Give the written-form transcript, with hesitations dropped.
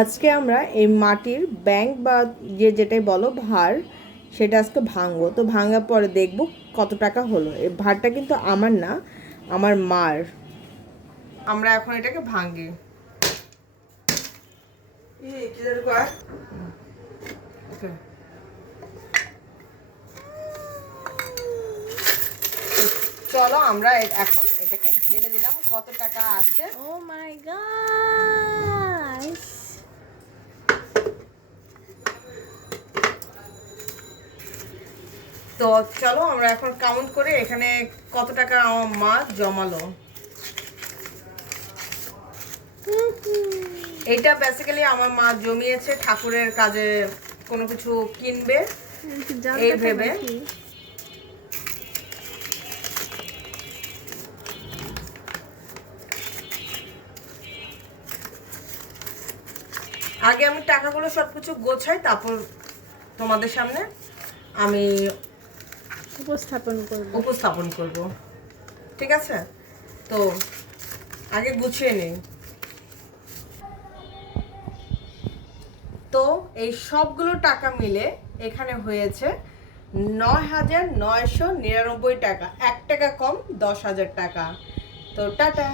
আজকে আমরা এই মাটির ব্যাংক বা যেটাই বলো ভাঁড়, সেটা আজকে ভাঙবো। তো ভাঙার পরে দেখবো কত টাকা হলো। এই ভাঁড়টা কিন্তু আমার না, আমার মার। আমরা এখন এটাকে ভাঙি। চলো আমরা এখন এটাকে ঢেলে দিলাম। কত টাকা আছে? ও মাই গড! তো চলো আমরা এখন কাউন্ট করে এখানে কত টাকা আমার মা জমালো। এটা বেসিক্যালি আমার মা জমিয়েছে ঠাকুরের কাজে, কোনো কিছু কিনবে এই ভেবে। আগে আমি টাকাগুলো সবকিছু গোছাই, তারপর তোমাদের সামনে আমি উপস্থাপন করব। ঠিক আছে, তো আগে গুছিয়ে নেই। তো এই সবগুলো টাকা মিলে এখানে হয়েছে ৯,৯৯৯ টাকা। ১ টাকা কম, ১০,০০০ টাকা। তো টাটা।